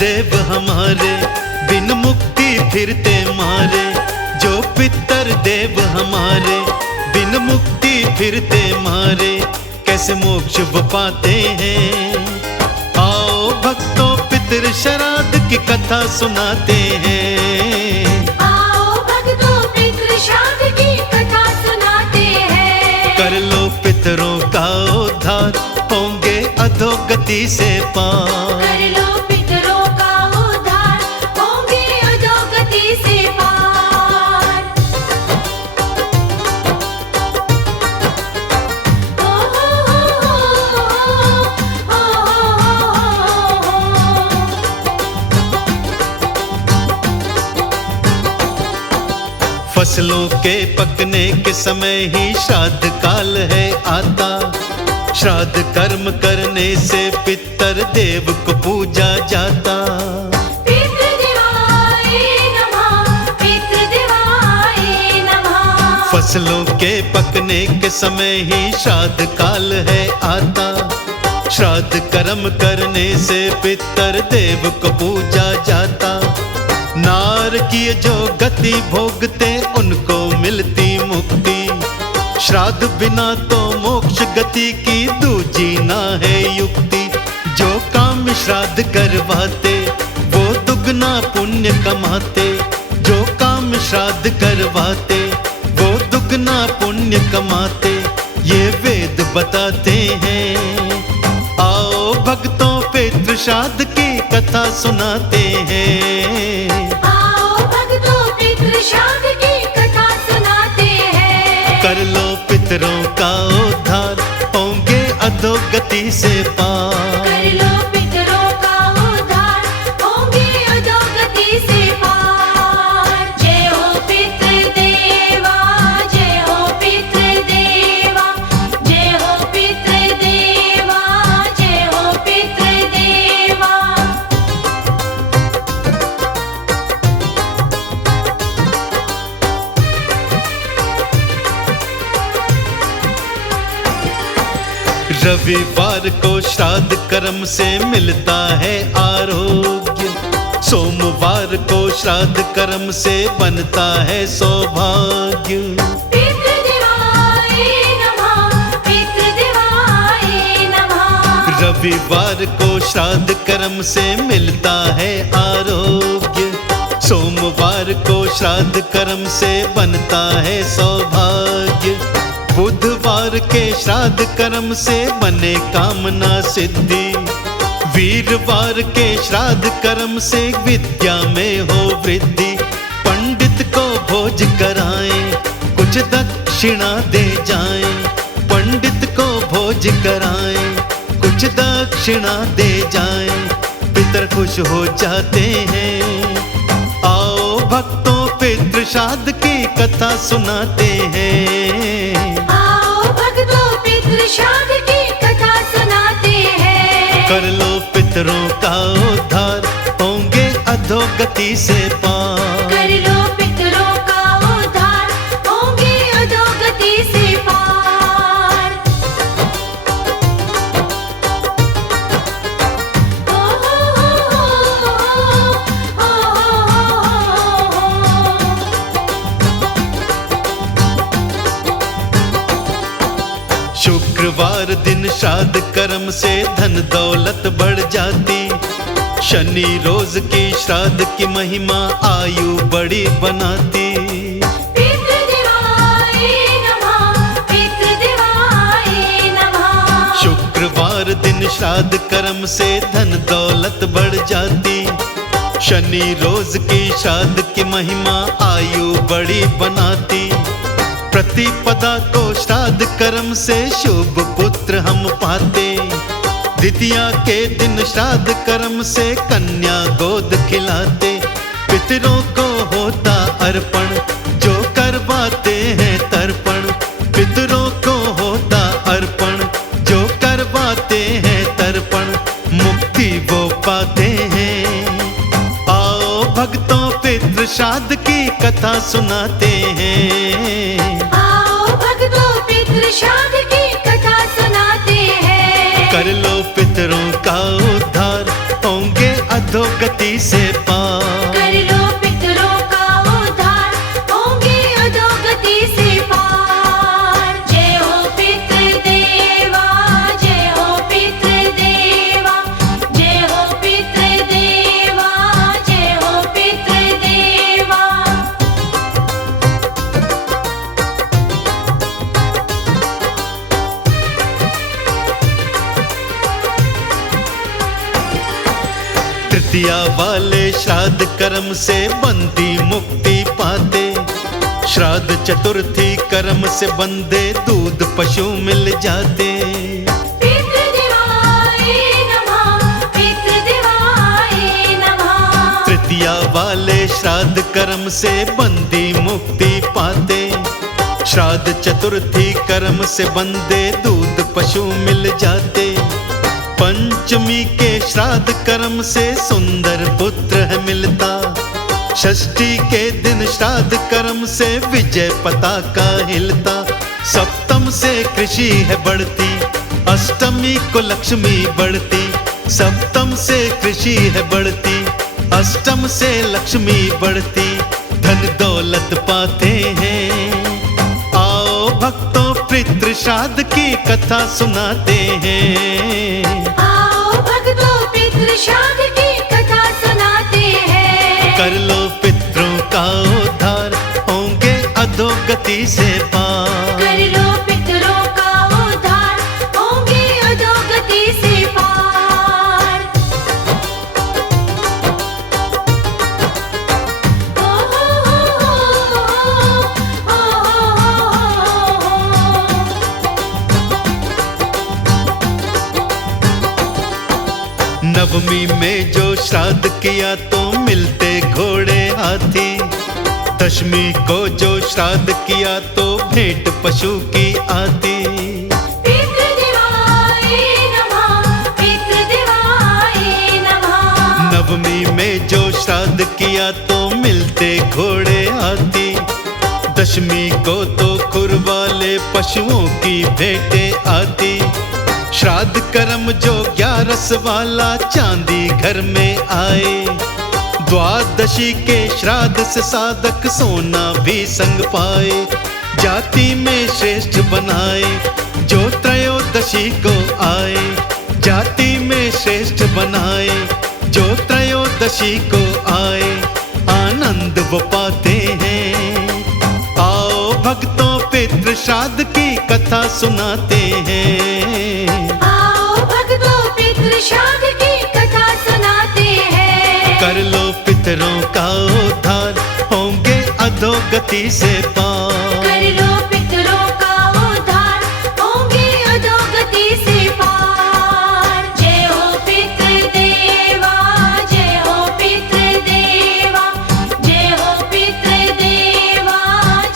देव हमारे, बिन मुक्ति फिरते मारे। जो पितर देव हमारे, बिन मुक्ति फिरते मारे। कैसे मोक्ष वो पाते हैं। आओ भक्तों पितर श्राद्ध की कथा सुनाते हैं। आओ भक्तों पितृ श्राद्ध की कथा सुनाते हैं। कर लो पितरों का उद्धार, होंगे अधोगति से पार। कर लो पितरों का उद्धार, होंगे अधोगति से पार। ओ फसलों के पकने के समय ही श्राद्ध काल है आता। श्राद्ध कर्म करने से पितर देव को पूजा जाता। पितृदेवाय नमः, पितृदेवाय नमः। फसलों के पकने के समय ही श्राद्ध काल है आता। श्राद्ध कर्म करने से पितर देव को पूजा जाता। नारकीय जो गति भोगते उनको मिलती मुक्ति। श्राद्ध बिना तो मोक्ष गति की दूजी ना है युक्ति। जो काम श्राद्ध करवाते वो दुगना पुण्य कमाते। जो काम श्राद्ध करवाते वो दुगना पुण्य कमाते। ये वेद बताते हैं। आओ भक्तों पितृ श्राद्ध की कथा सुनाते हैं। आओ भक्तों पितृ श्राद्ध की कथा सुनाते हैं। कर लो पितरों का उद्धार, होंगे अधोगति से पार। कर लो पितरों का उद्धार, होंगे अधोगति से पार। जय हो पितृदेवा, जय हो पितृदेवा, जय हो पितृदेवा, जय हो पितृदेवा। रविवार को श्राद्ध कर्म से मिलता है आरोग्य। सोमवार को श्राद्ध कर्म से बनता है सौभाग्य। पितृदेवाय नमः, पितृदेवाय नमः। रविवार को श्राद्ध कर्म से मिलता है आरोग्य। सोमवार को श्राद्ध कर्म से बनता है सौभाग्य। बुधवार के श्राद्ध कर्म से बने कामना सिद्धि। वीरवार के श्राद्ध कर्म से विद्या में हो वृद्धि। पंडित को भोज कराएं, कुछ दक्षिणा दे जाएं। पंडित को भोज कराएं, कुछ दक्षिणा दे जाएं। पितर खुश हो जाते हैं। आओ भक्तों पितृ श्राद्ध की कथा सुनाते हैं। आओ भक्तों पितृ श्राद्ध की कथा सुनाते हैं। कर लो पितरों का उद्धार, होंगे अधोगति से पार। कर लो पितरों का उद्धार, होंगे अधोगति से पार। ओ शुक्रवार दिन श्राद्ध कर्म से धन दौलत बढ़ जाती। शनि रोज की श्राद्ध की महिमा आयु बड़ी बनाती। पितृदेवाय नमः, पितृदेवाय नमः। शुक्रवार दिन श्राद्ध कर्म से धन दौलत बढ़ जाती। शनि रोज की श्राद्ध की महिमा आयु बड़ी बनाती। प्रतिपदा को श्राद्ध कर्म से शुभ पुत्र हम पाते। द्वितीया के दिन श्राद्ध कर्म से कन्या गोद खिलाते। पितरों को होता अर्पण, जो करवाते हैं तर्पण। पितरों को होता अर्पण, जो करवाते हैं तर्पण। मुक्ति वो पाते हैं। आओ भक्तों पितृ श्राद्ध की कथा सुनाते हैं। आओ भक्तों पितृ श्राद्ध की कथा सुनाते हैं। कर लो पितरों का उद्धार, होंगे अधोगति से पार। कर लो पितरों का उद्धार, होंगे अधोगति से पार। जय हो पितृदेवा, जय हो पितृदेवा, जय हो पितृदेवा, जय हो पितृदेवा। तृतीया वाले श्राद्ध कर्म से बंदी मुक्ति पाते। श्राद्ध चतुर्थी कर्म से बंदे दूध पशु मिल जाते। पितृदेवाय नमः, पितृदेवाय नमः। तृतीया वाले श्राद्ध कर्म से बंदी मुक्ति पाते। श्राद्ध चतुर्थी कर्म से बंदे दूध पशु मिल जाते। पंचमी के श्राद्ध कर्म से सुंदर पुत्र है मिलता। षष्ठी के दिन श्राद्ध कर्म से विजय पताका हिलता। सप्तम से कृषि है बढ़ती, अष्टमी को लक्ष्मी बढ़ती। सप्तम से कृषि है बढ़ती, अष्टम से लक्ष्मी बढ़ती। धन दौलत पाते हैं। आओ भक्तों पितृ श्राद्ध की कथा सुनाते हैं। आओ भक्तों पितृ श्राद्ध की कथा सुनाते हैं। कर लो पितरों का उद्धार, होंगे अधोगति से पार। कर लो पितरों का उद्धार, होंगे अधोगति से पार। ओ नवमी में जो श्राद्ध किया तो मिलते घोड़े हाथी। दशमी को जो श्राद्ध किया तो भेंट पशु की आती। पितृदेवाय नमः, पितृदेवाय नमः। नवमी में जो श्राद्ध किया तो मिलते घोड़े हाथी। दशमी को तो खुर वाले पशुओं की भेंटें आती। श्राद्ध कर्म जो 11 वाला चांदी घर में आए। द्वादशी के श्राद्ध से साधक सोना भी संग पाए। जाति में श्रेष्ठ बनाए जो त्रयोदशी को आए। जाति में श्रेष्ठ बनाए जो त्रयोदशी को आए। आनंद वो पाते हैं। आओ भक्तों पितृ श्राद्ध की कथा सुनाते हैं। आओ भक्तों पितृ श्राद्ध की कथा सुनाते हैं। कर लो पितरों का उद्धार, होंगे अधोगति से पार। कर लो पितरों का उद्धार, होंगे अधोगति से पार। जय हो पितृदेवा, जय हो पितृदेवा, जय हो पितृदेवा,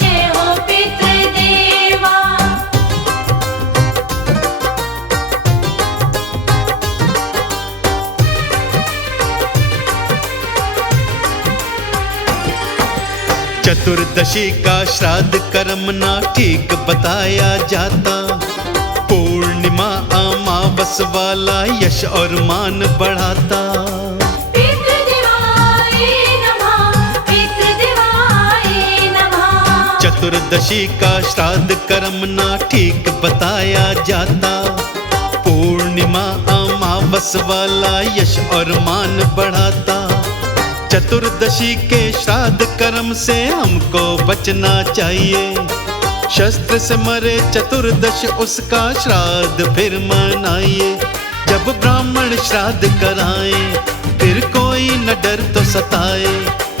जय हो पितृदेवा। चतुर्दशी का श्राद्ध कर्म ना ठीक बताया जाता। पूर्णिमा अमावस वाला यश और मान बढ़ाता। पितृदेवाय नमः, पितृदेवाय नमः। चतुर्दशी का श्राद्ध कर्म ना ठीक बताया जाता। पूर्णिमा अमावस वाला यश और मान बढ़ाता। चतुर्दशी के श्राद्ध कर्म से हमको बचना चाहिए। शस्त्र से मरे चतुर्दश उसका श्राद्ध फिर मनाइए। जब ब्राह्मण श्राद्ध कराए फिर कोई न डर तो सताए।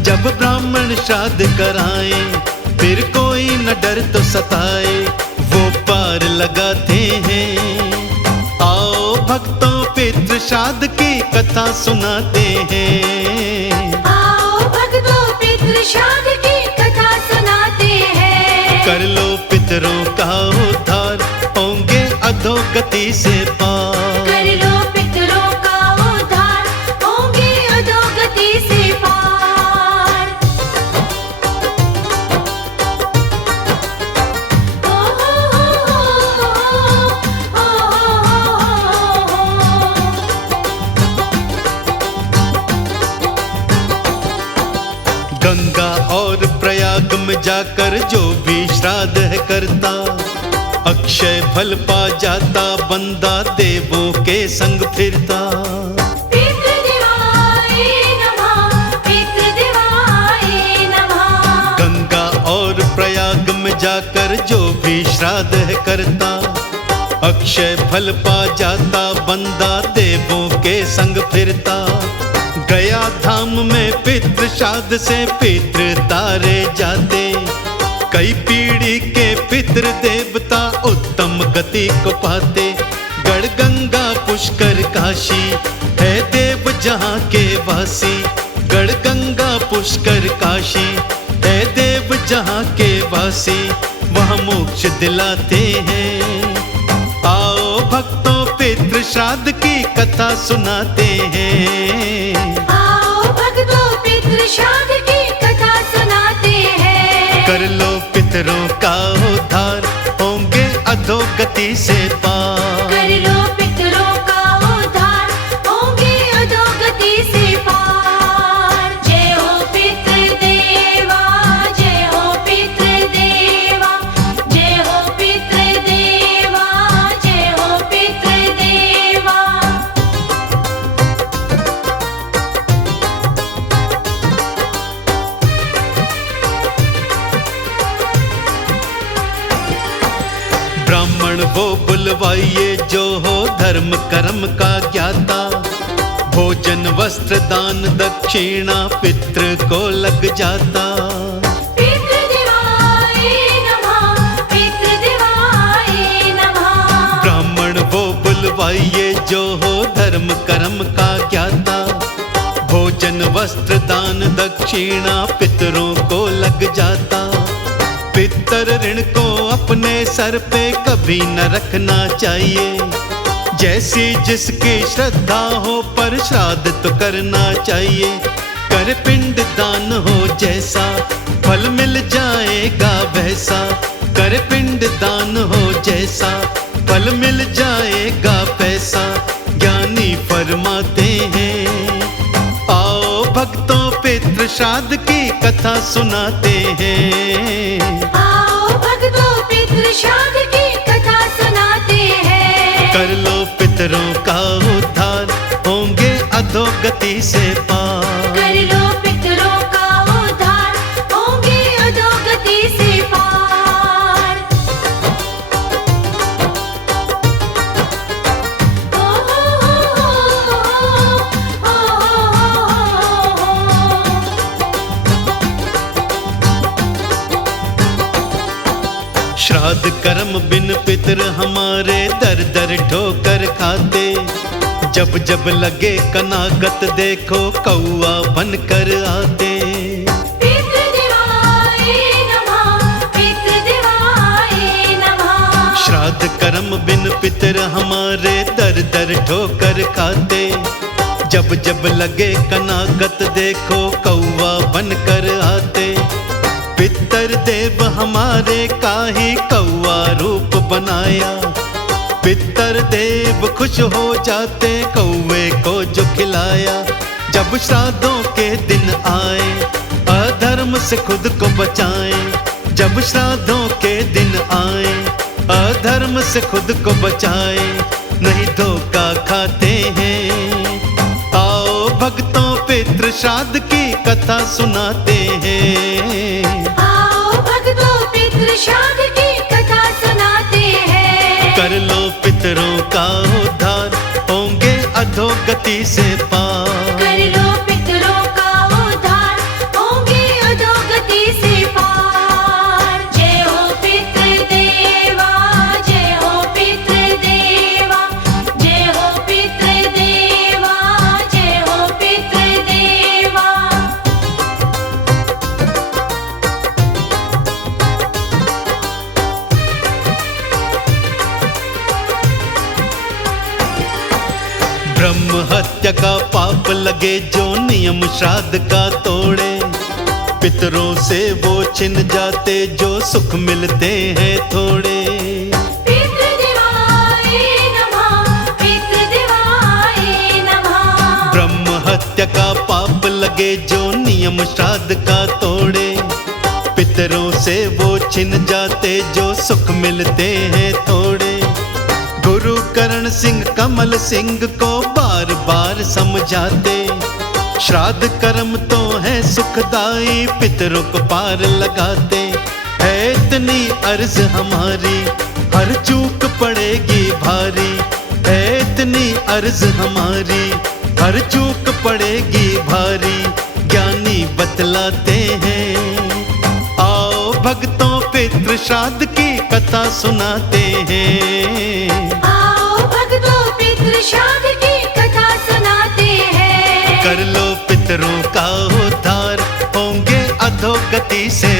जब ब्राह्मण श्राद्ध कराए फिर कोई न डर तो सताए। वो पार लगाते हैं। आओ भक्तों पितृ श्राद्ध की कथा सुनाते हैं। आओ भक्तों पितृ श्राद्ध की कथा सुनाते हैं। कर लो पितरों का उद्धार, होंगे अधोगति से पार। कर लो पितरों का उद्धार, होंगे अधोगति से पार। ओ जाकर जो भी श्राद्ध है करता, अक्षय फल पा जाता बंदा देवों के संग फिरता। पितृदेवाय नमः, पितृदेवाय नमः। गंगा और प्रयाग में जाकर जो भी श्राद्ध है करता, अक्षय फल पा जाता बंदा देवों के संग फिरता। गया धाम में पितृ श्राद्ध से पितृ तारे जाते, कई पीढ़ी के पितृ देवता उत्तम गति को पाते। गढ़ गंगा पुष्कर काशी है देव जहाँ के वासी, गढ़ गंगा पुष्कर काशी है देव जहाँ के वासी, वहाँ मोक्ष दिलाते हैं। आओ भक्तों पितृ श्राद्ध की कथा सुनाते हैं। आओ भक्तों पितृ श्राद्ध की कथा सुनाते हैं। कर लो पितरों का उद्धार, होंगे अधोगति से पार। कर लो पितरों का उद्धार, होंगे अधोगति से पार। जय हो पितृदेवा, जय हो पितृदेवा, जय हो पितृदेवा, जय हो पितृदेवा। ब्राह्मण वो बुलवाइए जो हो धर्म कर्म का ज्ञाता, भोजन वस्त्र दान दक्षिणा पितृ को लग जाता। पितृदेवाय नमः, पितृदेवाय नमः। ब्राह्मण वो बुलवाइए जो हो धर्म कर्म का ज्ञाता, भोजन वस्त्र दान दक्षिणा पितरों को लग जाता। पितर ऋण को अपने सर पे कभी न रखना चाहिए, जैसी जिसकी श्रद्धा हो पर श्राद्ध तो करना चाहिए। कर पिंड दान हो जैसा फल मिल जाएगा वैसा, कर पिंड दान हो जैसा फल मिल जाएगा पैसा, ज्ञानी फरमाते हैं। आओ भक्तों पितृ श्राद्ध की कथा सुनाते हैं। आओ भक्तों पितृ श्राद्ध की कथा सुनाते हैं। कर लो पितरों का उद्धार, होंगे अधोगति से पार। कर लो पितरों का उद्धार, होंगे अधोगति से पार। ओ श्राद्ध कर्म बिन पितर हमारे दर दर ठोकर खाते, जब जब लगे कनागत देखो कौआ बनकर आते। पितृदेवाय नमः, पितृदेवाय नमः। श्राद्ध कर्म बिन पितर हमारे दर दर ठोकर खाते, जब जब लगे कनागत देखो कौआ बनकर आते। पितर देव हमारे काहे कौआ रूप बनाया, पितर देव खुश हो जाते कौवे को जो खिलाया। जब श्राद्धों के दिन आए अधर्म से खुद को बचाएं, जब श्राद्धों के दिन आए अधर्म से खुद को बचाए, नहीं धोखा खाते हैं। आओ भक्तों पितृ श्राद्ध की कथा सुनाते हैं। आओ भक्तों पितृ श्राद्ध की कथा सुनाते हैं। कर लो पितरों का उद्धार, होंगे अधोगति से पार। कर लो पितरों का उद्धार, होंगे अधोगति से पार। जय हो पितृदेवा, जय हो पितृदेवा, जय हो पितृदेवा, जय हो पितृदेवा। ब्रह्म हत्या का पाप लगे जो नियम श्राद्ध का तोड़े, पितरों से वो छिन जाते जो सुख मिलते हैं थोड़े। पितृदेवाय नमः, पितृदेवाय नमः। ब्रह्म हत्या का पाप लगे जो नियम श्राद्ध का तोड़े, पितरों से वो छिन जाते जो सुख मिलते हैं थोड़े। गुरु करण सिंह कमल सिंह को बार बार समझाते, श्राद्ध कर्म तो है सुखदाई, पितरों को पार लगाते। है इतनी अर्ज हमारी, हर चूक पड़ेगी भारी। है इतनी अर्ज हमारी, हर चूक पड़ेगी भारी। ज्ञानी बतलाते हैं, आओ भक्तों पितृ श्राद्ध की कथा सुनाते हैं। आओ भक्तों पितृ श्राद्ध की कथा सुनाते हैं। कर लो पितरों का उद्धार, होंगे अधोगति से